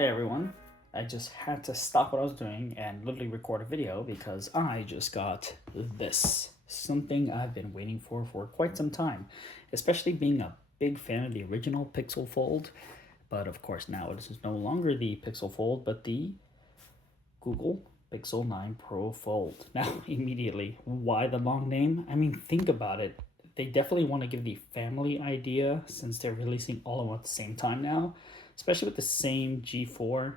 Hey everyone, I just had to stop what I was doing and literally record a video because I just got this. Something I've been waiting for quite some time, especially being a big fan of the original Pixel Fold. But of course now it is no longer the Pixel Fold, but the Google Pixel 9 Pro Fold. Now, immediately, why the long name? I mean, think about it. They definitely want to give the family idea since they're releasing all of them at the same time now, especially with the same G4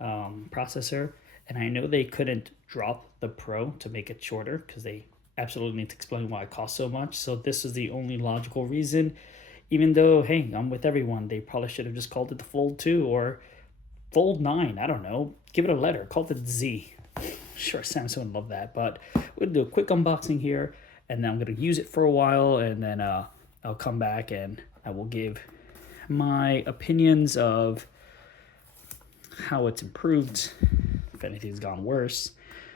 processor. And I know they couldn't drop the Pro to make it shorter because they absolutely need to explain why it costs so much. So this is the only logical reason, even though, hey, I'm with everyone. They probably should have just called it the Fold 2 or Fold 9. I don't know. Give it a letter. Call it Z. Sure, Samsung would love that. But we'll do a quick unboxing here, and then I'm going to use it for a while, and then I'll come back and I will give my opinions of how it's improved, if anything's gone worse,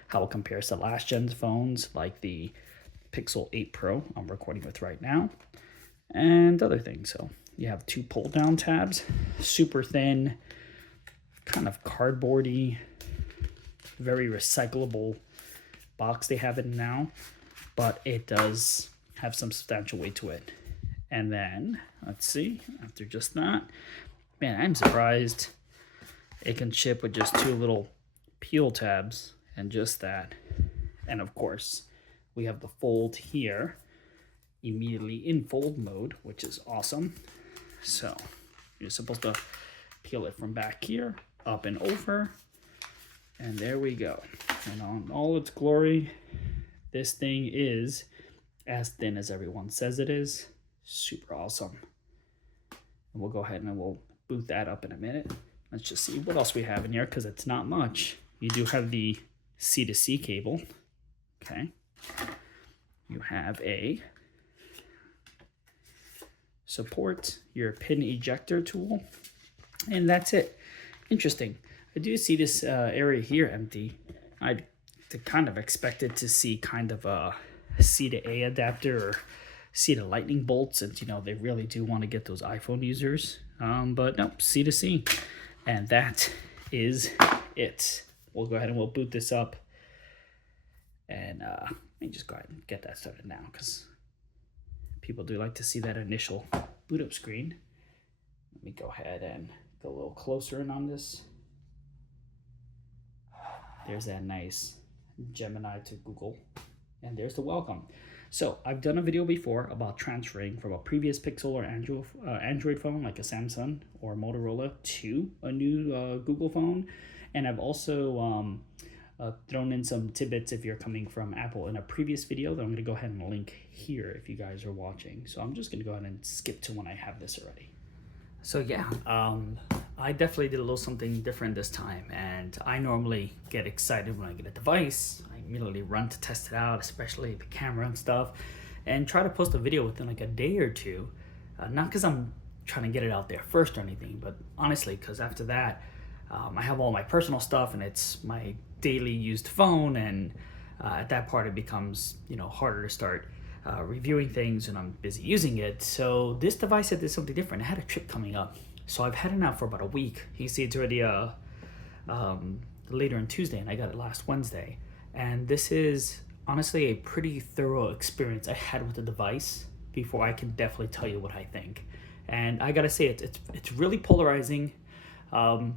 how it compares to last gen phones like the Pixel 8 Pro I'm recording with right now, and other things. So you have two pull down tabs, super thin, kind of cardboardy, very recyclable box they have it now, but it does have some substantial weight to it. And then let's see, after just that, man, I'm surprised it can ship with just two little peel tabs and just that. And of course we have the fold here immediately in fold mode, which is awesome. So you're supposed to peel it from back here up and over, and there we go. And on all its glory, this thing is as thin as everyone says it is. Super awesome. And we'll go ahead and we'll boot that up in a minute. Let's just see what else we have in here, because it's not much. You do have the C2C cable. Okay. You have a support your pin ejector tool, and that's it. Interesting. I do see this area here empty. I kind of expected to see kind of a C to A adapter or C to lightning bolts, and you know they really do want to get those iPhone users. But no, C to C, and that is it. We'll go ahead and we'll boot this up, and let me just go ahead and get that started now because people do like to see that initial boot up screen. Let me go ahead and go a little closer in on this. There's that nice Gemini to Google, and there's the welcome. So I've done a video before about transferring from a previous Pixel or Android phone like a Samsung or Motorola to a new Google phone, and I've also thrown in some tidbits if you're coming from Apple in a previous video that I'm going to go ahead and link here if you guys are watching. So I'm just going to go ahead and skip to when I have this already. So yeah, I definitely did a little something different this time, and I normally get excited when I get a device. I immediately run to test it out, especially the camera and stuff, and try to post a video within like a day or two. Not because I'm trying to get it out there first or anything, but honestly, because after that, I have all my personal stuff, and it's my daily used phone, and at that part it becomes, you know, harder to start reviewing things and I'm busy using it. So this device, I did something different. I had a trip coming up, so I've had it now for about a week. You see it's already later on Tuesday, and I got it last Wednesday. And this is honestly a pretty thorough experience I had with the device before I can definitely tell you what I think. And I gotta say, it's really polarizing. I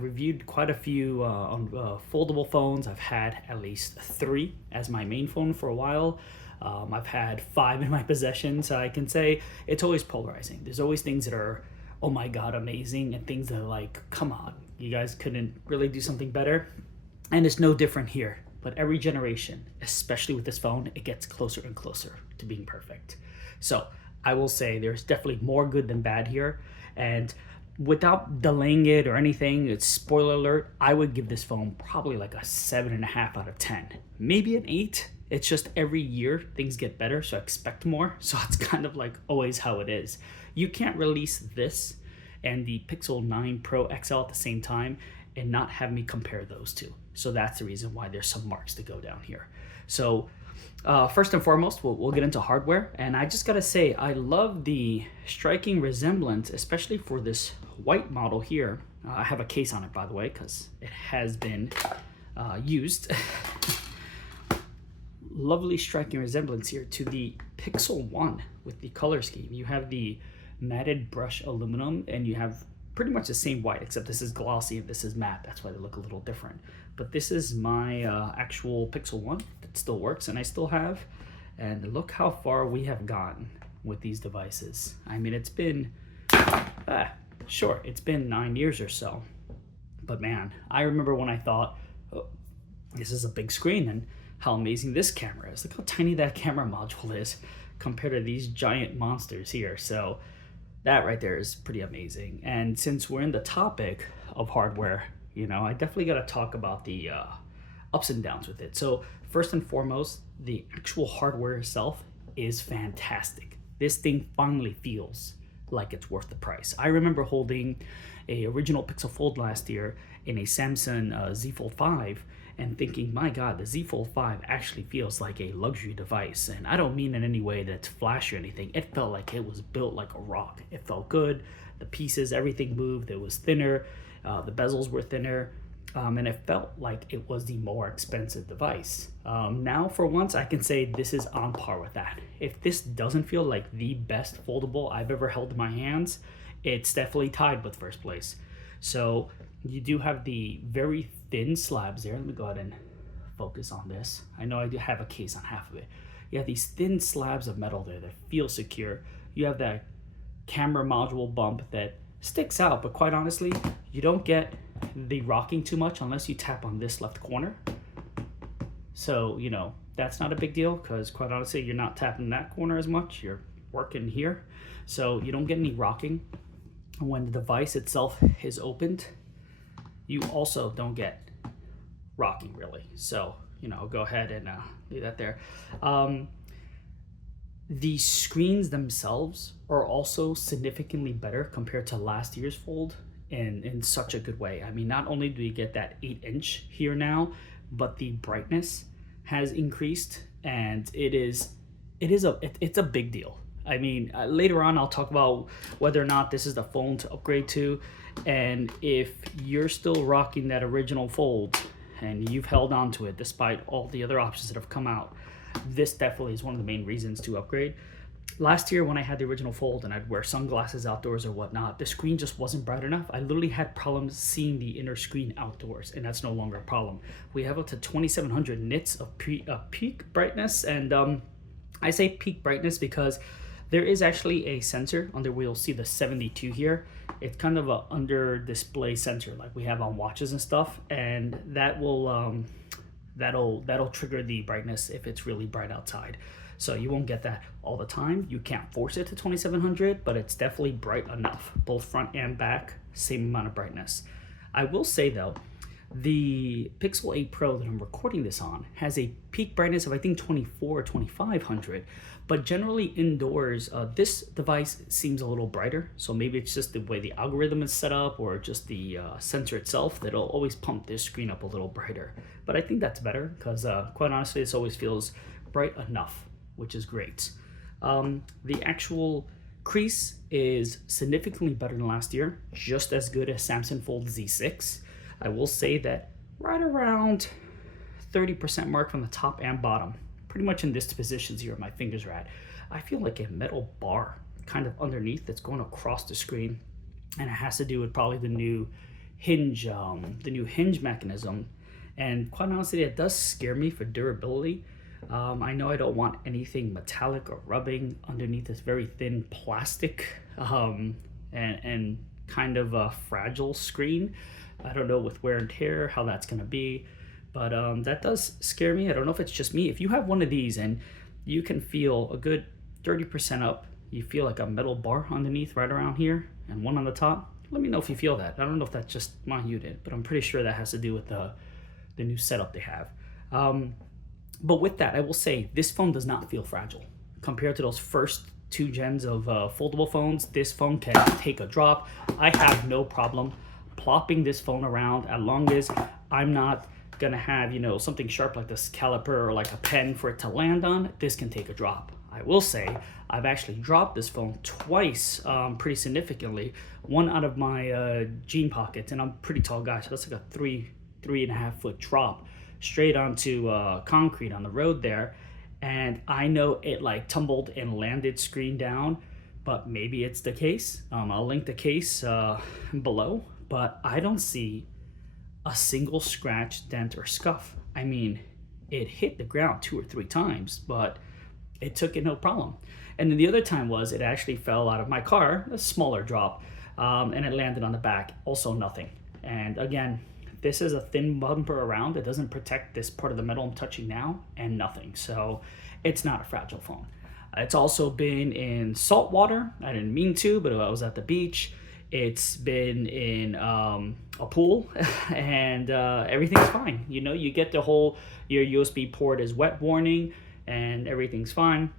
reviewed quite a few on foldable phones. I've had at least 3 as my main phone for a while. I've had 5 in my possession, so I can say it's always polarizing. There's always things that are, oh my god, amazing, and things that are like, come on, you guys couldn't really do something better. And it's no different here. But every generation, especially with this phone, it gets closer and closer to being perfect. So I will say there's definitely more good than bad here, and without delaying it or anything, it's spoiler alert, I would give this phone probably like a 7.5 out of 10, maybe an 8. It's just every year things get better, so I expect more. So it's kind of like always how it is. You can't release this and the Pixel 9 Pro XL at the same time and not have me compare those two. So that's the reason why there's some marks to go down here. So First and foremost, we'll get into hardware, and I just gotta say, I love the striking resemblance, especially for this white model here. I have a case on it, by the way, because it has been used. Lovely striking resemblance here to the Pixel 1 with the color scheme. You have the matted brush aluminum, and you have pretty much the same white, except this is glossy and this is matte. That's why they look a little different. But this is my actual Pixel 1 that still works and I still have. And look how far we have gotten with these devices. I mean, it's been, sure, it's been 9 years or so. But man, I remember when I thought, oh, this is a big screen, and how amazing this camera is. Look how tiny that camera module is compared to these giant monsters here. So that right there is pretty amazing. And since we're in the topic of hardware, you know, I definitely got to talk about the ups and downs with it. So first and foremost, the actual hardware itself is fantastic. This thing finally feels like it's worth the price. I remember holding a original Pixel Fold last year in a Samsung Z Fold 5 and thinking, my God, the Z Fold 5 actually feels like a luxury device. And I don't mean in any way that's flashy or anything. It felt like it was built like a rock. It felt good. The pieces, everything moved. It was thinner. The bezels were thinner. And it felt like it was the more expensive device. Now, for once, I can say this is on par with that. If this doesn't feel like the best foldable I've ever held in my hands, it's definitely tied with first place. So you do have the very thin slabs there. Let me go ahead and focus on this. I know I do have a case on half of it. You have these thin slabs of metal there that feel secure. You have that camera module bump that sticks out, but quite honestly, you don't get the rocking too much unless you tap on this left corner. So, you know, that's not a big deal because quite honestly, you're not tapping that corner as much. You're working here. So you don't get any rocking. When the device itself is opened, you also don't get rocking really. So, you know, I'll go ahead and leave that there. The screens themselves are also significantly better compared to last year's Fold in such a good way. I mean, not only do you get that 8-inch here now, but the brightness has increased, and it's a big deal. I mean, later on I'll talk about whether or not this is the phone to upgrade to, and if you're still rocking that original Fold and you've held on to it despite all the other options that have come out, this definitely is one of the main reasons to upgrade. Last year when I had the original Fold and I'd wear sunglasses outdoors or whatnot, the screen just wasn't bright enough. I literally had problems seeing the inner screen outdoors, and that's no longer a problem. We have up to 2700 nits of peak brightness, and I say peak brightness because there is actually a sensor under where you'll see the 72 here. It's kind of a under display sensor like we have on watches and stuff, and that will that'll trigger the brightness if it's really bright outside. So you won't get that all the time. You can't force it to 2700, but it's definitely bright enough, both front and back, same amount of brightness. I will say though, the Pixel 8 Pro that I'm recording this on has a peak brightness of I think 24 or 2500, but generally indoors, this device seems a little brighter. So maybe it's just the way the algorithm is set up or just the sensor itself that'll always pump this screen up a little brighter. But I think that's better because quite honestly, this always feels bright enough, which is great. The actual crease is significantly better than last year, just as good as Samsung Fold Z6. I will say that right around 30% mark from the top and bottom, pretty much in this positions here my fingers are at, I feel like a metal bar kind of underneath that's going across the screen, and it has to do with probably the new hinge mechanism. And quite honestly, it does scare me for durability. I know I don't want anything metallic or rubbing underneath this very thin plastic and kind of a fragile screen. I don't know with wear and tear how that's going to be, but that does scare me. I don't know if it's just me. If you have one of these and you can feel a good 30% up, you feel like a metal bar underneath right around here and one on the top, let me know if you feel that. I don't know if that's just my unit, but I'm pretty sure that has to do with the new setup they have. But with that, I will say this phone does not feel fragile. Compared to those first 2 gens of foldable phones, this phone can take a drop. I have no problem plopping this phone around as long as I'm not gonna have, you know, something sharp like this caliper or like a pen for it to land on, this can take a drop. I will say I've actually dropped this phone twice pretty significantly. One out of my jean pockets, and I'm a pretty tall guy, so that's like a 3.5 foot drop straight onto concrete on the road there. And I know it like tumbled and landed screen down, but maybe it's the case. I'll link the case below, but I don't see a single scratch, dent, or scuff. I mean, it hit the ground 2 or 3 times, but it took it no problem. And then the other time was it actually fell out of my car, a smaller drop, and it landed on the back, also nothing. And again, this is a thin bumper around. It doesn't protect this part of the metal I'm touching now, and nothing. So it's not a fragile phone. It's also been in salt water. I didn't mean to, but I was at the beach. It's been in a pool, and everything's fine. You know, you get the whole, your USB port is wet warning, and everything's fine.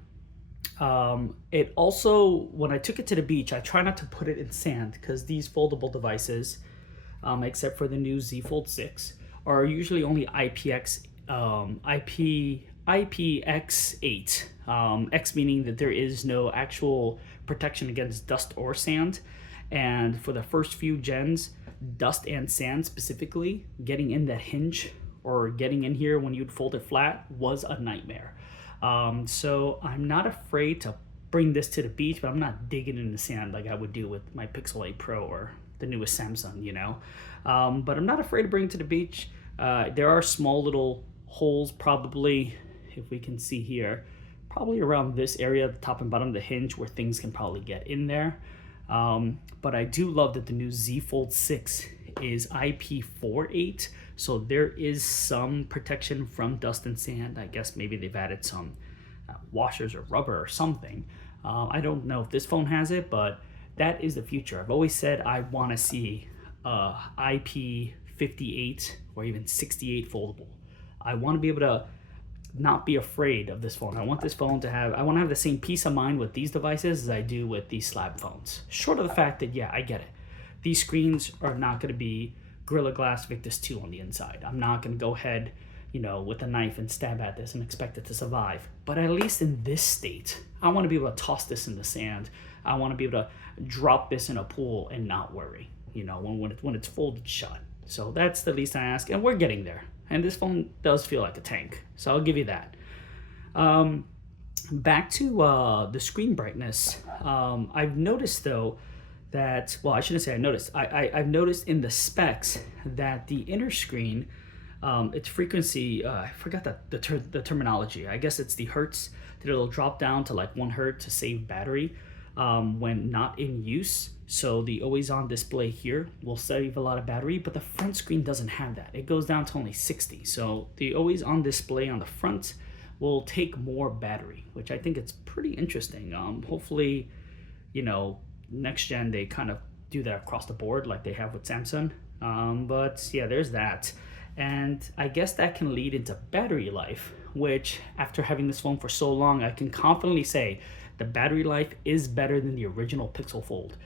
It also, when I took it to the beach, I try not to put it in sand, because these foldable devices, except for the new Z Fold 6, are usually only IPX8. X meaning that there is no actual protection against dust or sand. And for the first few gens, dust and sand specifically, getting in that hinge or getting in here when you'd fold it flat was a nightmare. So I'm not afraid to bring this to the beach, but I'm not digging in the sand like I would do with my Pixel 8 Pro or the newest Samsung, you know. But I'm not afraid to bring it to the beach. There are small little holes, probably, if we can see here, probably around this area, the top and bottom of the hinge, where things can probably get in there. But I do love that the new Z Fold 6 is IP48, so there is some protection from dust and sand. I guess maybe they've added some washers or rubber or something. I don't know if this phone has it, but that is the future. I've always said I want to see IP58 or even 68 foldable. I want to be able to not be afraid of this phone. I want this phone to have, I want to have the same peace of mind with these devices as I do with these slab phones. Short of the fact that, yeah, I get it. These screens are not going to be Gorilla Glass Victus 2 on the inside. I'm not going to go ahead, you know, with a knife and stab at this and expect it to survive. But at least in this state, I want to be able to toss this in the sand. I want to be able to drop this in a pool and not worry, you know, when it's folded shut. So that's the least I ask, and we're getting there. And this phone does feel like a tank, so I'll give you that. Back to the screen brightness. I've noticed though that, well, I shouldn't say I noticed. I've noticed in the specs that the inner screen, its frequency, I forgot the terminology. I guess it's the hertz, that it'll drop down to like 1 hertz to save battery when not in use. So the always on display here will save a lot of battery, but the front screen doesn't have that. It goes down to only 60. So the always on display on the front will take more battery, which I think it's pretty interesting. Hopefully, you know, next gen they kind of do that across the board like they have with Samsung. But yeah, there's that. And I guess that can lead into battery life, which after having this phone for so long, I can confidently say the battery life is better than the original Pixel Fold.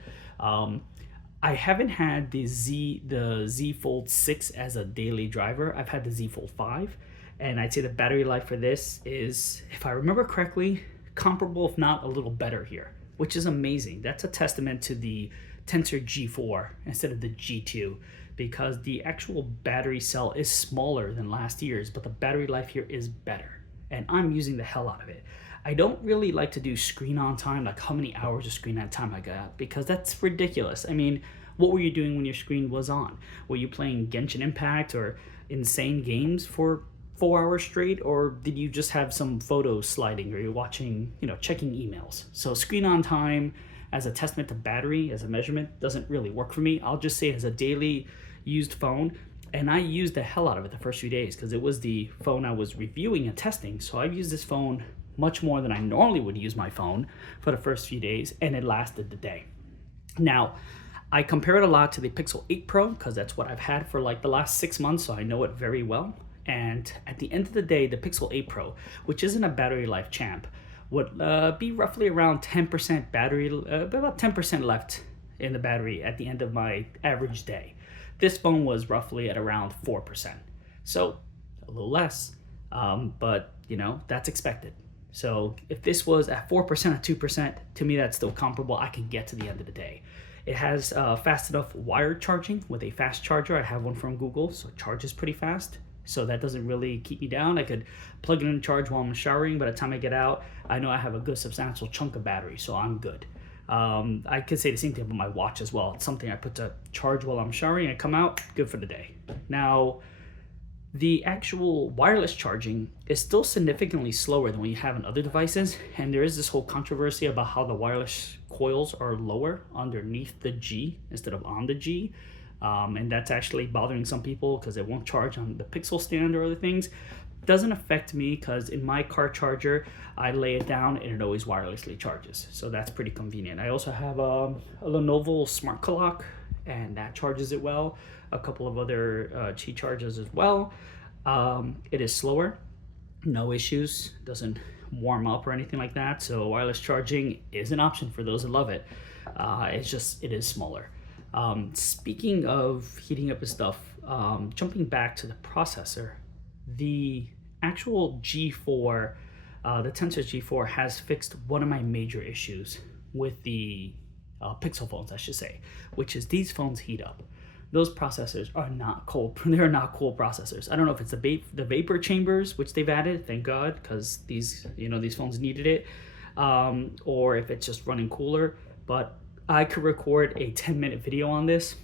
I haven't had the Z Fold 6 as a daily driver. I've had the Z Fold 5, and I'd say the battery life for this is, if I remember correctly, comparable, if not a little better here, which is amazing. That's a testament to the Tensor G4 instead of the G2, because the actual battery cell is smaller than last year's, but the battery life here is better, and I'm using the hell out of it. I don't really like to do screen on time, like how many hours of screen on time I got, because that's ridiculous. I mean, what were you doing when your screen was on? Were you playing Genshin Impact or insane games for 4 hours straight, or did you just have some photos sliding, or you're watching, you know, checking emails? So screen on time as a testament to battery, as a measurement, doesn't really work for me. I'll just say as a daily used phone, and I used the hell out of it the first few days because it was the phone I was reviewing and testing. So I've used this phone much more than I normally would use my phone for the first few days, and it lasted the day. Now, I compare it a lot to the Pixel 8 Pro because that's what I've had for like the last 6 months, so I know it very well. And at the end of the day, the Pixel 8 Pro, which isn't a battery life champ, would be roughly around 10% battery, about 10% left in the battery at the end of my average day. This phone was roughly at around 4%. So a little less, but you know, that's expected. So if this was at 4% or 2%, to me that's still comparable. I can get to the end of the day. It has fast enough wired charging with a fast charger. I have one from Google, so it charges pretty fast. So that doesn't really keep me down. I could plug it in and charge while I'm showering. By the time I get out, I know I have a good substantial chunk of battery, so I'm good. I could say the same thing about my watch as well. It's something I put to charge while I'm showering. I come out, good for the day. Now, the actual wireless charging is still significantly slower than what you have in other devices, and there is this whole controversy about how the wireless coils are lower underneath the G instead of on the G, and that's actually bothering some people because it won't charge on the Pixel stand or other things. Doesn't affect me because in my car charger, I lay it down and it always wirelessly charges, so that's pretty convenient. I also have a Lenovo smart clock, and that charges it well. A couple of other Qi chargers as well. It is slower, no issues, doesn't warm up or anything like that, so wireless charging is an option for those that love it. It is smaller. Speaking of heating up and stuff, jumping back to the processor, the actual G4, the Tensor G4 has fixed one of my major issues with the Pixel phones, I should say, which is these phones heat up. Those processors are not cold. They're not cool processors. I don't know if it's the vapor chambers, which they've added, thank God, because these phones needed it, or if it's just running cooler. But I could record a 10-minute video on this,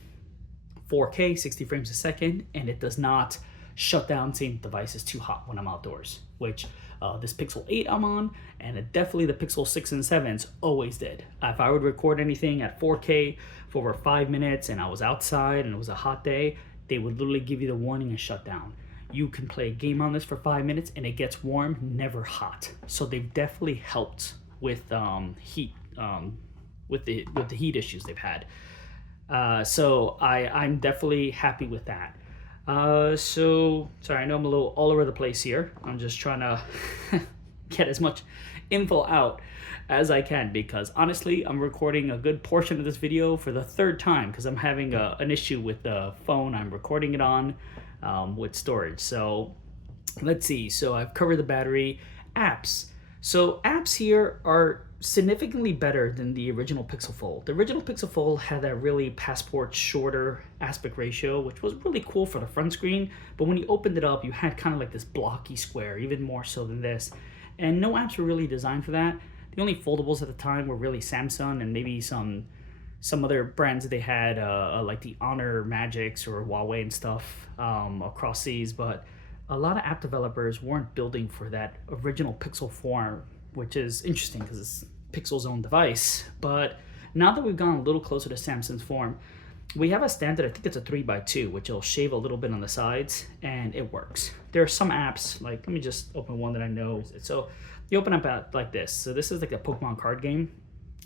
4K, 60 frames a second, and it does not shut down saying the device is too hot when I'm outdoors, which this Pixel 8 I'm on, and definitely the Pixel 6 and 7s always did. If I would record anything at 4K for over 5 minutes and I was outside and it was a hot day, they would literally give you the warning and shut down. You can play a game on this for 5 minutes and it gets warm, never hot. So they've definitely helped with heat, with the heat issues they've had. So I'm definitely happy with that. So sorry, I know I'm a little all over the place here. I'm just trying to get as much info out as I can, because honestly, I'm recording a good portion of this video for the third time because I'm having an issue with the phone I'm recording it on with storage. So let's see. So I've covered the battery. Apps. So apps here are significantly better than the original Pixel Fold. The original Pixel Fold had that really passport shorter aspect ratio, which was really cool for the front screen, but when you opened it up, you had kind of like this blocky square, even more so than this, and no apps were really designed for that. The only foldables at the time were really Samsung and maybe some other brands that they had, like the Honor Magics or Huawei and stuff across these, but a lot of app developers weren't building for that original Pixel form, which is interesting because it's Pixel's own device. But now that we've gone a little closer to Samsung's form, we have a standard, I think it's a 3x2, which will shave a little bit on the sides, and it works. There are some apps, like, let me just open one that I know. So you open up app like this. So this is like a Pokemon card game.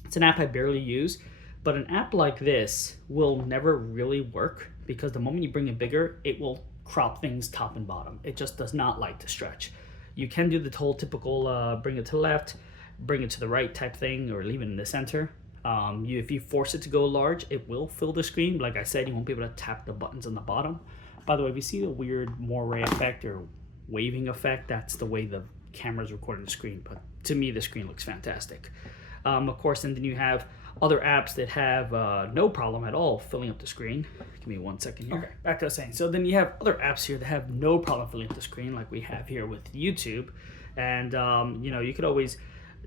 It's an app I barely use, but an app like this will never really work because the moment you bring it bigger, it will crop things top and bottom. It just does not like to stretch. You can do the whole typical bring it to the left, bring it to the right type thing, or leave it in the center. If you force it to go large, it will fill the screen. Like I said, you won't be able to tap the buttons on the bottom. By the way, if you see the weird moire effect or waving effect, that's the way the camera's recording the screen. But to me, the screen looks fantastic. Of course, and then you have other apps that have no problem at all filling up the screen. Give me 1 second here. Okay, back to what I was saying. So then you have other apps here that have no problem filling up the screen, like we have here with YouTube. And you could always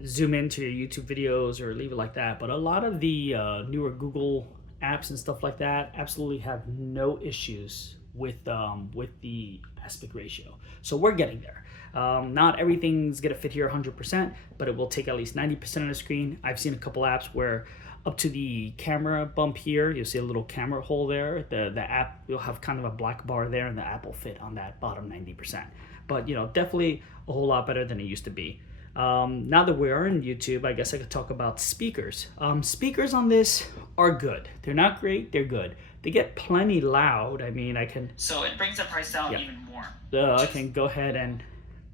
zoom into your YouTube videos or leave it like that. But a lot of the newer Google apps and stuff like that absolutely have no issues with the aspect ratio. So we're getting there. Not everything's gonna fit here 100%, but it will take at least 90% of the screen. I've seen a couple apps where up to the camera bump here, you'll see a little camera hole there. The app, you'll have kind of a black bar there, and the app will fit on that bottom 90%. But definitely a whole lot better than it used to be. Now that we are in YouTube, I guess I could talk about speakers. Speakers on this are good. They're not great, they're good. They get plenty loud. I mean, I can... So it brings the price down even more. I can go ahead and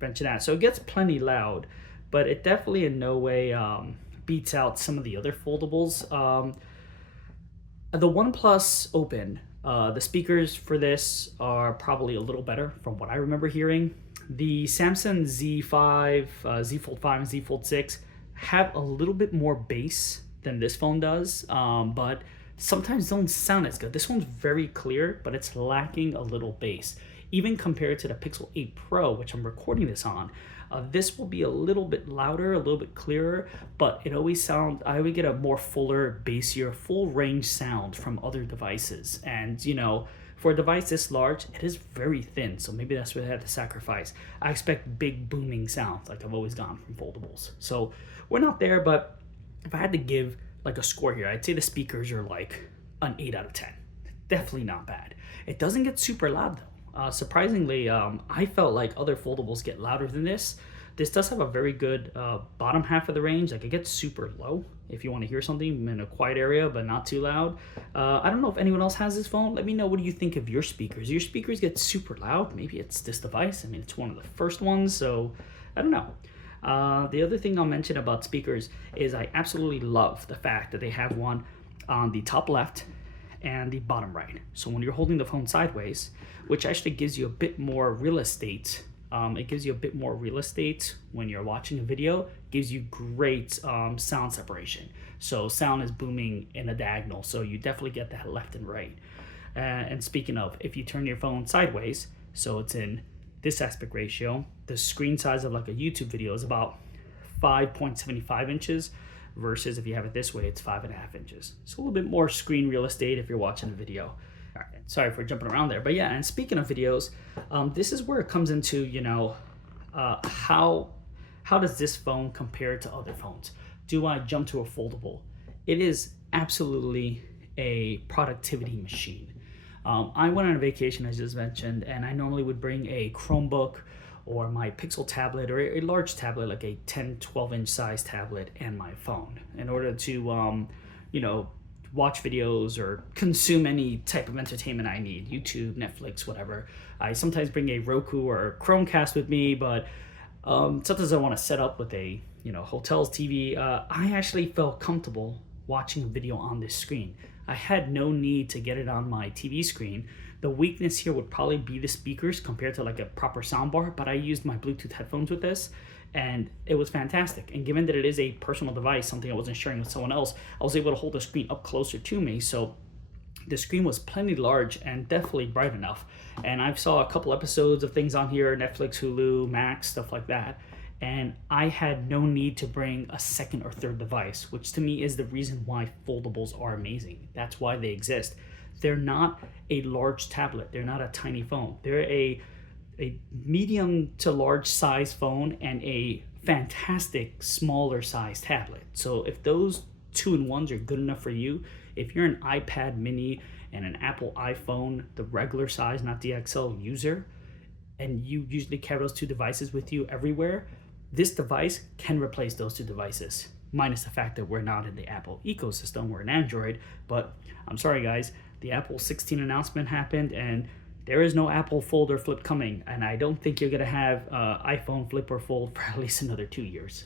mention that. So it gets plenty loud, but it definitely in no way beats out some of the other foldables. The OnePlus Open The speakers for this are probably a little better from what I remember hearing. The Samsung Z5, Z Fold 5, and Z Fold 6 have a little bit more bass than this phone does, but sometimes don't sound as good. This one's very clear, but it's lacking a little bass. Even compared to the Pixel 8 Pro, which I'm recording this on, this will be a little bit louder, a little bit clearer, but I always get a more fuller, bassier, full range sound from other devices. And you know, for a device this large, it is very thin, so maybe that's where they had to sacrifice. I expect big booming sounds like I've always gotten from foldables. So we're not there, but if I had to give like a score here, I'd say the speakers are like an 8 out of 10. Definitely not bad. It doesn't get super loud though. Surprisingly, I felt like other foldables get louder than this. This does have a very good bottom half of the range. Like it gets super low if you want to hear something in a quiet area, but not too loud. I don't know if anyone else has this phone. Let me know, what do you think of your speakers? Your speakers get super loud. Maybe it's this device. I mean, it's one of the first ones, so I don't know. The other thing I'll mention about speakers is I absolutely love the fact that they have one on the top left and the bottom right. So when you're holding the phone sideways, which actually gives you a bit more real estate, it gives you a bit more real estate when you're watching a video, gives you great sound separation. So sound is booming in a diagonal, so you definitely get that left and right. And speaking of, if you turn your phone sideways, so it's in this aspect ratio, the screen size of like a YouTube video is about 5.75 inches, versus if you have it this way, it's 5.5 inches. So a little bit more screen real estate if you're watching a video. All right, sorry for jumping around there, but yeah, and speaking of videos, this is where it comes into, you know, how does this phone compare to other phones? Do I jump to a foldable? It is absolutely a productivity machine. I went on a vacation, as I just mentioned, and I normally would bring a Chromebook or my Pixel tablet, or a large tablet like a 10-12 inch size tablet, and my phone in order to you know, watch videos or consume any type of entertainment I need, YouTube, Netflix, whatever. I sometimes bring a Roku or a Chromecast with me, but sometimes I want to set up with a, you know, hotel's TV. I actually felt comfortable watching a video on this screen. I had no need to get it on my TV screen. The weakness here would probably be the speakers compared to like a proper soundbar, but I used my Bluetooth headphones with this and it was fantastic. And given that it is a personal device, something I wasn't sharing with someone else, I was able to hold the screen up closer to me. So the screen was plenty large and definitely bright enough. And I saw a couple episodes of things on here, Netflix, Hulu, Max, stuff like that. And I had no need to bring a second or third device, which to me is the reason why foldables are amazing. That's why they exist. They're not a large tablet. They're not a tiny phone. They're a medium to large size phone and a fantastic smaller size tablet. So if those 2-in-1s are good enough for you, if you're an iPad mini and an Apple iPhone, the regular size, not the XL user, and you usually carry those two devices with you everywhere, this device can replace those two devices. Minus the fact that we're not in the Apple ecosystem, we're in Android. But I'm sorry guys, the Apple 16 announcement happened and there is no Apple Fold or Flip coming, and I don't think you're gonna have iPhone Flip or Fold for at least another 2 years.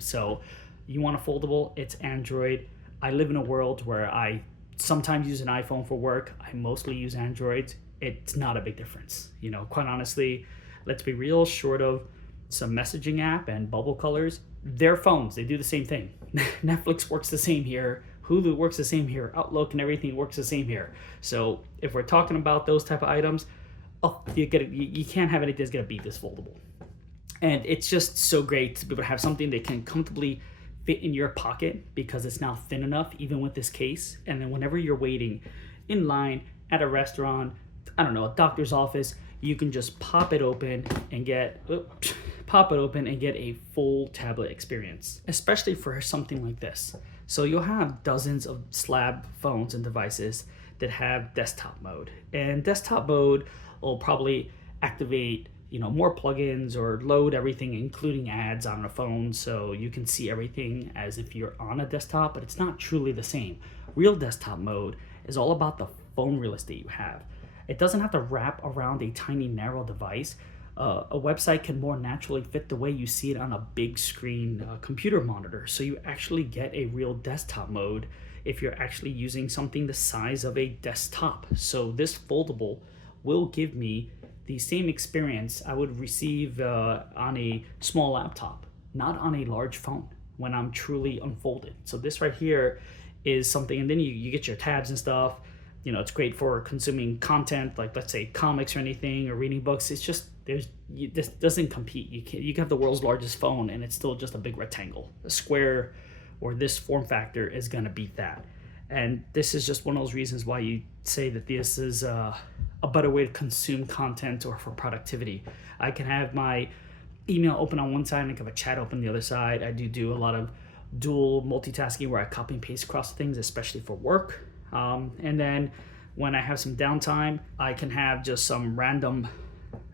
So you want a foldable, it's Android. I live in a world where I sometimes use an iPhone for work. I mostly use Androids. It's not a big difference. You know, quite honestly, let's be real, short of some messaging app and bubble colors, they're phones, they do the same thing. Netflix works the same here, Hulu works the same here, Outlook and everything works the same here. So if we're talking about those type of items, you can't have anything that's gonna beat this foldable. And it's just so great to be able to have something that can comfortably fit in your pocket because it's now thin enough, even with this case. And then whenever you're waiting in line at a restaurant, I don't know, a doctor's office, you can just pop it open and get a full tablet experience, especially for something like this. So you'll have dozens of slab phones and devices that have desktop mode, and desktop mode will probably activate, you know, more plugins or load everything, including ads on a phone, so you can see everything as if you're on a desktop, but it's not truly the same. Real desktop mode is all about the phone real estate you have. It doesn't have to wrap around a tiny narrow device. a website can more naturally fit the way you see it on a big screen computer monitor. So you actually get a real desktop mode if you're actually using something the size of a desktop. So this foldable will give me the same experience I would receive on a small laptop, not on a large phone when I'm truly unfolded. So this right here is something, and then you get your tabs and stuff. You know, it's great for consuming content, like let's say comics or anything, or reading books. It's just, this doesn't compete. You can have the world's largest phone and it's still just a big rectangle. A square or this form factor is gonna beat that. And this is just one of those reasons why you say that this is a better way to consume content or for productivity. I can have my email open on one side and I can have a chat open on the other side. I do a lot of dual multitasking where I copy and paste across things, especially for work. And then when I have some downtime, I can have just some random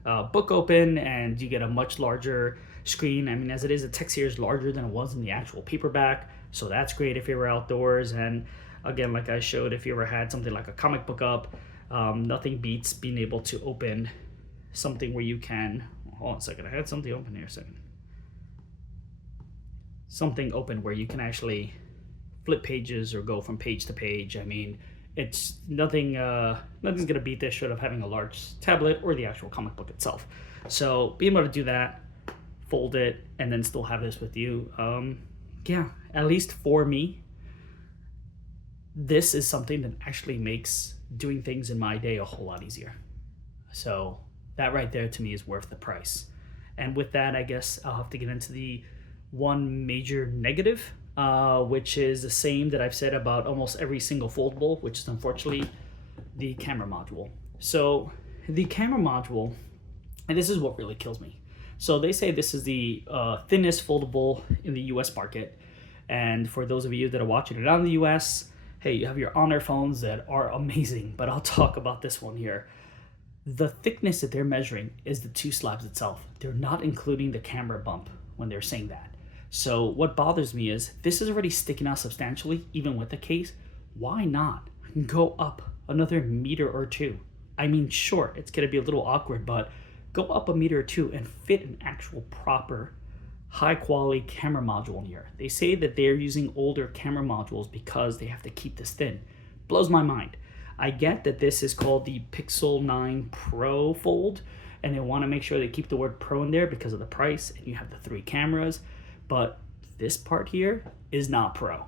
book open and you get a much larger screen. I mean, as it is, the text here is larger than it was in the actual paperback. So that's great if you were outdoors. And again, like I showed, if you ever had something like a comic book up, nothing beats being able to open something where you can, hold on a second, I had something open here a second. Something open where you can actually flip pages or go from page to page. I mean, it's nothing's gonna beat this short of having a large tablet or the actual comic book itself. So being able to do that, fold it, and then still have this with you, yeah, at least for me, this is something that actually makes doing things in my day a whole lot easier. So that right there to me is worth the price. And with that, I guess I'll have to get into the one major negative, which is the same that I've said about almost every single foldable, which is unfortunately the camera module. So the camera module, and this is what really kills me. So they say this is the thinnest foldable in the US market. And for those of you that are watching it out in the US, hey, you have your Honor phones that are amazing, but I'll talk about this one here. The thickness that they're measuring is the two slabs itself. They're not including the camera bump when they're saying that. So what bothers me is this is already sticking out substantially, even with the case. Why not go up another meter or two? I mean, sure, it's gonna be a little awkward, but go up a meter or two and fit an actual proper high quality camera module in here. They say that they're using older camera modules because they have to keep this thin. Blows my mind. I get that this is called the Pixel 9 Pro Fold, and they want to make sure they keep the word Pro in there because of the price, and you have the 3 cameras, but this part here is not Pro.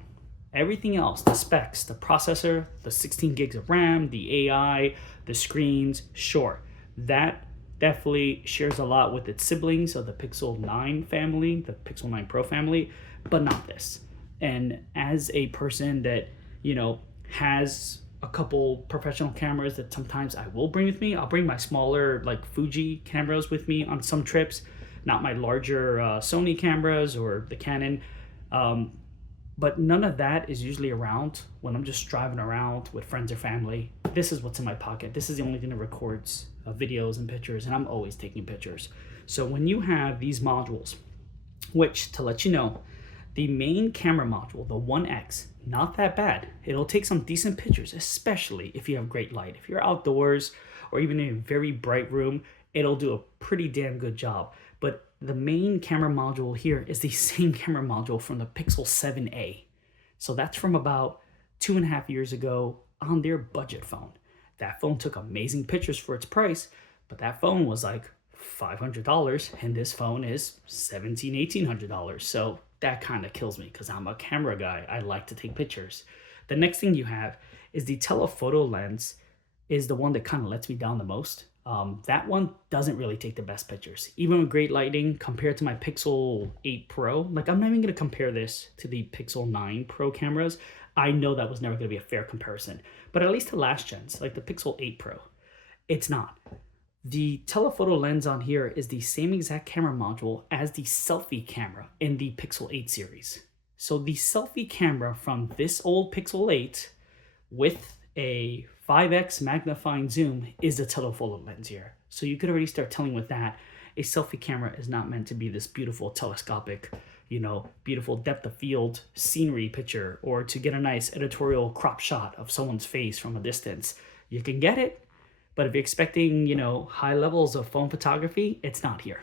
Everything else, the specs, the processor, the 16 gigs of RAM, the AI, the screens, sure, that definitely shares a lot with its siblings of the Pixel 9 family, the Pixel 9 Pro family, but not this. And as a person that, you know, has a couple professional cameras that sometimes I will bring with me, I'll bring my smaller like Fuji cameras with me on some trips, not my larger Sony cameras or the Canon. But none of that is usually around when I'm just driving around with friends or family. This is what's in my pocket. This is the only thing that records videos and pictures, and I'm always taking pictures. So when you have these modules, which, to let you know, the main camera module, the 1X, not that bad. It'll take some decent pictures, especially if you have great light. If you're outdoors or even in a very bright room, it'll do a pretty damn good job. But the main camera module here is the same camera module from the Pixel 7a. So that's from about 2.5 years ago on their budget phone. That phone took amazing pictures for its price, but that phone was like $500, and this phone is $1,800. So that kind of kills me because I'm a camera guy. I like to take pictures. The next thing you have is the telephoto lens is the one that kind of lets me down the most. That one doesn't really take the best pictures. Even with great lighting compared to my Pixel 8 Pro, like I'm not even going to compare this to the Pixel 9 Pro cameras. I know that was never going to be a fair comparison, but at least to last gens, like the Pixel 8 Pro, it's not. The telephoto lens on here is the same exact camera module as the selfie camera in the Pixel 8 series. So the selfie camera from this old Pixel 8 with a 5x magnifying zoom is the telephoto lens here. So you could already start telling with that, a selfie camera is not meant to be this beautiful telescopic, you know, beautiful depth of field scenery picture, or to get a nice editorial crop shot of someone's face from a distance. You can get it, But if you're expecting, you know, high levels of phone photography, it's not here.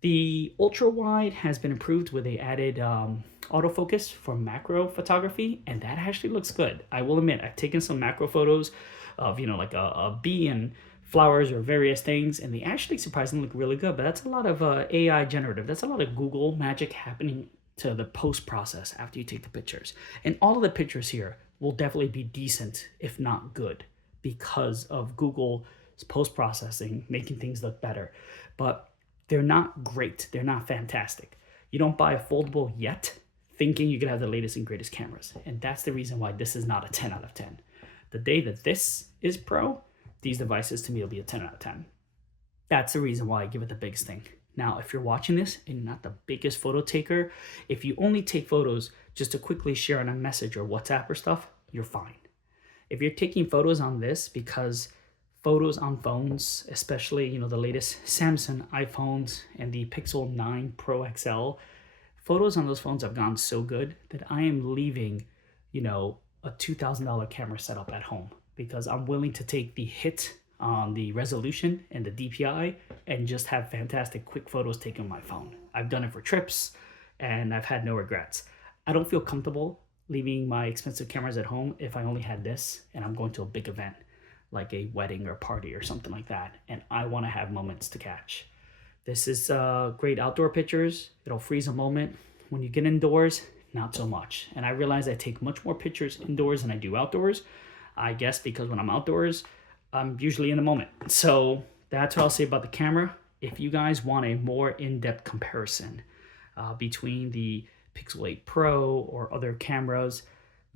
The ultra wide has been improved with a added autofocus for macro photography, and that actually looks good. I will admit, I've taken some macro photos of, you know, like a bee and flowers or various things, and they actually surprisingly look really good. But that's a lot of AI generative. That's a lot of Google magic happening to the post process after you take the pictures. And all of the pictures here will definitely be decent, if not good, because of Google's post processing making things look better. But they're not great. They're not fantastic. You don't buy a foldable yet thinking you can have the latest and greatest cameras. And that's the reason why this is not a 10 out of 10. The day that this is pro, these devices to me will be a 10 out of 10. That's the reason why I give it the biggest thing. Now, if you're watching this and you're not the biggest photo taker, if you only take photos just to quickly share on a message or WhatsApp or stuff, you're fine. If you're taking photos on this because photos on phones, especially, you know, the latest Samsung iPhones and the Pixel 9 Pro XL, photos on those phones have gone so good that I am leaving, you know, a $2,000 camera setup at home because I'm willing to take the hit on the resolution and the DPI and just have fantastic quick photos taken on my phone. I've done it for trips and I've had no regrets. I don't feel comfortable leaving my expensive cameras at home if I only had this and I'm going to a big event like a wedding or party or something like that, and I want to have moments to catch. This is great outdoor pictures. It'll freeze a moment. When you get indoors, not so much. And I realize I take much more pictures indoors than I do outdoors. I guess because when I'm outdoors, I'm usually in the moment. So that's what I'll say about the camera. If you guys want a more in-depth comparison between the Pixel 8 Pro or other cameras,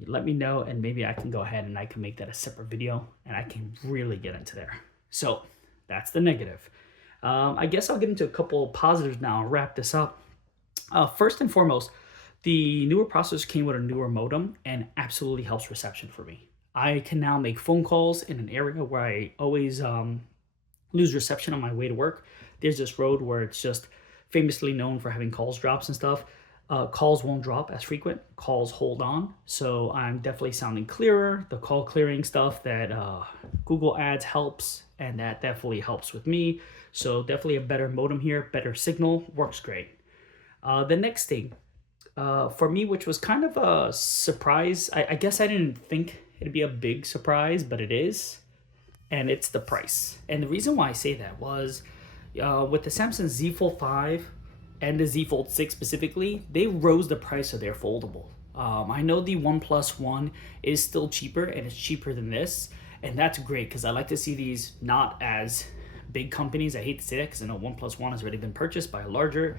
let me know and maybe I can go ahead and I can make that a separate video and I can really get into there. So that's the negative. I guess I'll get into a couple positives now and wrap this up. First and foremost, the newer processor came with a newer modem and absolutely helps reception for me. I can now make phone calls in an area where I always lose reception on my way to work. There's this road where it's just famously known for having calls drops and stuff. Calls won't drop as frequent, calls hold on. So I'm definitely sounding clearer. The call clearing stuff that Google Ads helps, and that definitely helps with me. So definitely a better modem here, better signal, works great. The next thing, for me, which was kind of a surprise, I guess I didn't think it'd be a big surprise, but it is, and it's the price. And the reason why I say that was with the Samsung Z Fold 5, and the Z Fold 6 specifically, they rose the price of their foldable. I know the OnePlus One is still cheaper, and it's cheaper than this, and that's great because I like to see these not as big companies. I hate to say that because I know OnePlus One has already been purchased by a larger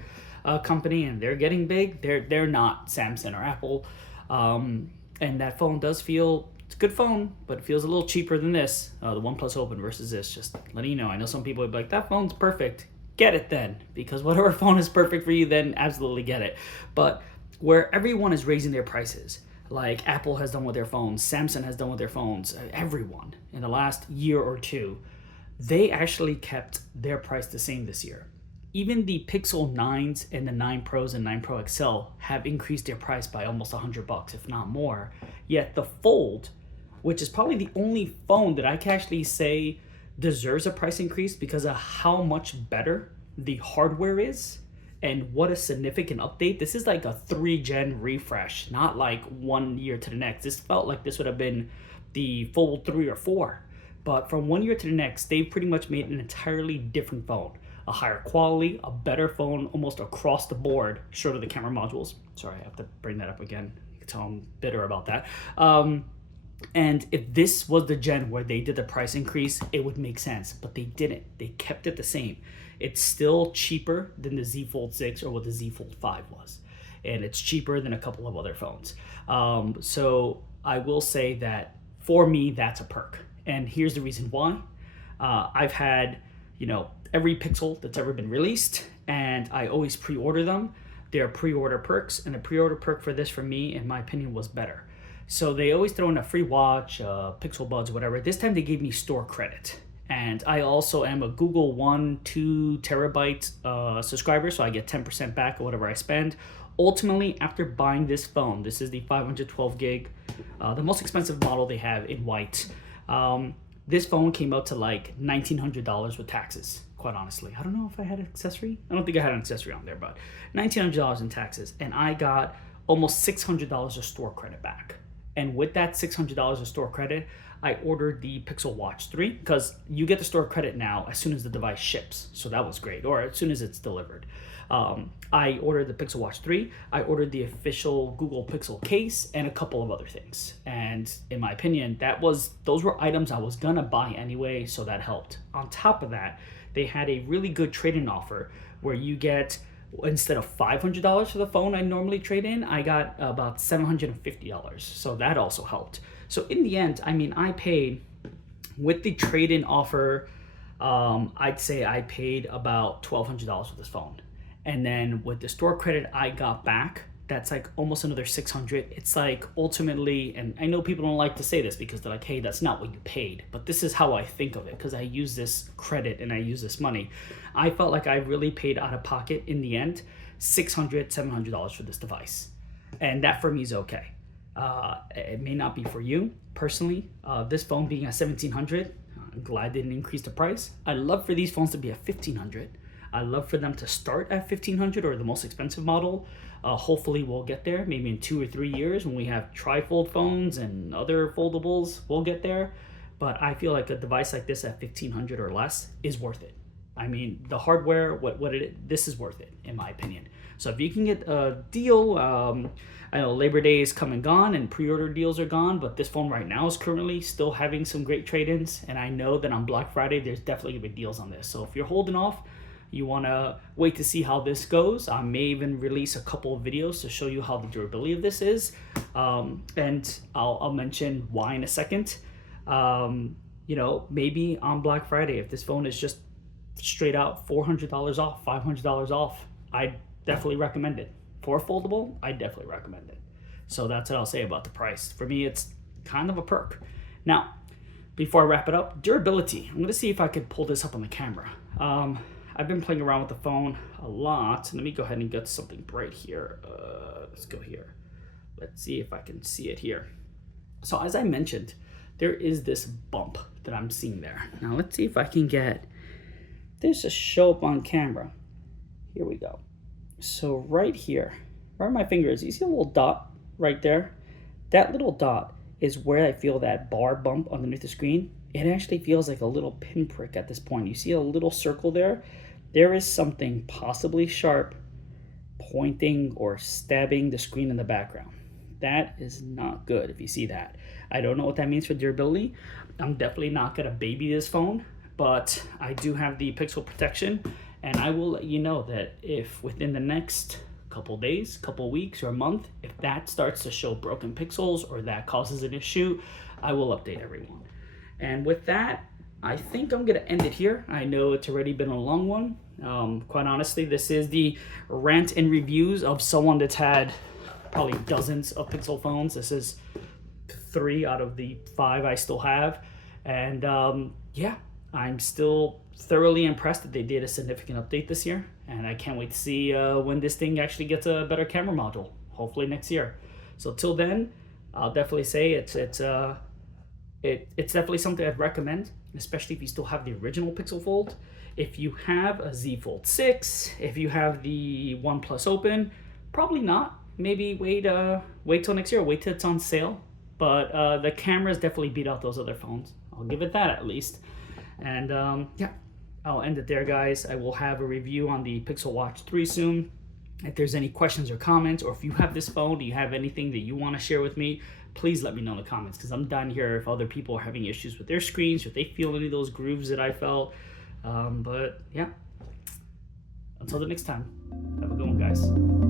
company, and they're getting big. They're not Samsung or Apple, and that phone does feel, it's a good phone, but it feels a little cheaper than this, the OnePlus Open versus this. Just letting you know. I know some people would be like, that phone's perfect. Get it then, because whatever phone is perfect for you, then absolutely get it. But where everyone is raising their prices, like Apple has done with their phones, Samsung has done with their phones, everyone in the last year or two, they actually kept their price the same this year. Even the Pixel 9s and the 9 Pros and 9 Pro XL have increased their price by almost $100, if not more. Yet the Fold, which is probably the only phone that I can actually say deserves a price increase because of how much better the hardware is and what a significant update. This is like a 3-gen refresh, not like 1 year to the next. This felt like this would have been the Fold 3 or 4. But from 1 year to the next, they've pretty much made an entirely different phone. A higher quality, a better phone almost across the board, short of the camera modules. Sorry, I have to bring that up again. You can tell I'm bitter about that. And if this was the gen where they did the price increase, it would make sense, but they didn't. They kept it the same. It's still cheaper than the Z Fold 6 or what the Z Fold 5 was. And it's cheaper than a couple of other phones. So I will say that for me, that's a perk. And here's the reason why. I've had, you know, every Pixel that's ever been released, and I always pre-order them. They're pre-order perks, and the pre-order perk for this, for me, in my opinion, was better. So they always throw in a free watch, Pixel Buds, whatever. This time they gave me store credit. And I also am a Google 1-2 terabyte subscriber, so I get 10% back or whatever I spend. Ultimately, after buying this phone, this is the 512 gig, the most expensive model they have in white. This phone came out to like $1,900 with taxes, quite honestly. I don't know if I had an accessory. I don't think I had an accessory on there, but $1,900 in taxes. And I got almost $600 of store credit back. And with that $600 of store credit, I ordered the Pixel Watch 3 because you get the store credit now as soon as the device ships. So that was great, or as soon as it's delivered. I ordered the Pixel Watch 3, I ordered the official Google Pixel case, and a couple of other things. And in my opinion, those were items I was gonna buy anyway, so that helped. On top of that, they had a really good trade-in offer where you get, instead of $500 for the phone I normally trade in, I got about $750. So that also helped. So in the end, I mean, I paid, with the trade-in offer, I'd say I paid about $1,200 for this phone. And then with the store credit I got back, that's like almost another $600. It's like ultimately, and I know people don't like to say this because they're like, hey, that's not what you paid. But this is how I think of it because I use this credit and I use this money. I felt like I really paid out of pocket in the end, $600, $700 for this device. And that for me is okay. It may not be for you personally. This phone being at $1,700, I'm glad they didn't increase the price. I'd love for these phones to be at $1,500. I'd love for them to start at $1,500 or the most expensive model. Hopefully we'll get there, maybe in 2 or 3 years when we have tri-fold phones and other foldables, we'll get there. But I feel like a device like this at $1,500 or less is worth it. I mean, the hardware, this is worth it, in my opinion. So if you can get a deal, I know Labor Day is come and gone and pre-order deals are gone, but this phone right now is currently still having some great trade-ins. And I know that on Black Friday, there's definitely gonna be deals on this. So if you're holding off, you want to wait to see how this goes. I may even release a couple of videos to show you how the durability of this is. And I'll mention why in a second. You know, maybe on Black Friday, if this phone is just straight out $400 off, $500 off, I definitely recommend it. For a foldable, I definitely recommend it. So that's what I'll say about the price. For me, it's kind of a perk. Now, before I wrap it up, durability. I'm going to see if I could pull this up on the camera. I've been playing around with the phone a lot. Let me go ahead and get something bright here. Let's go here. Let's see if I can see it here. So as I mentioned, there is this bump that I'm seeing there. Now let's see if I can get this to show up on camera. Here we go. So right here, where my finger is, you see a little dot right there? That little dot is where I feel that bar bump underneath the screen. It actually feels like a little pinprick at this point. You see a little circle there? There is something possibly sharp pointing or stabbing the screen in the background. That is not good if you see that. I don't know what that means for durability. I'm definitely not gonna baby this phone, but I do have the pixel protection, and I will let you know that if within the next couple days, couple weeks, or a month, if that starts to show broken pixels or that causes an issue, I will update everyone. And with that, I think I'm gonna end it here. I know it's already been a long one. Quite honestly, this is the rant and reviews of someone that's had probably dozens of Pixel phones. This is 3 out of the 5 I still have. And yeah, I'm still thoroughly impressed that they did a significant update this year. And I can't wait to see when this thing actually gets a better camera module, hopefully next year. So till then, I'll definitely say it's definitely something I'd recommend, especially if you still have the original Pixel Fold. If you have a Z Fold 6, if you have the OnePlus Open, probably not. Maybe wait till next year, wait till it's on sale. But the cameras definitely beat out those other phones. I'll give it that at least. And yeah, I'll end it there, guys. I will have a review on the Pixel Watch 3 soon. If there's any questions or comments, or if you have this phone, do you have anything that you want to share with me, please let me know in the comments, because I'm down here if other people are having issues with their screens, if they feel any of those grooves that I felt. But yeah, until the next time, have a good one, guys.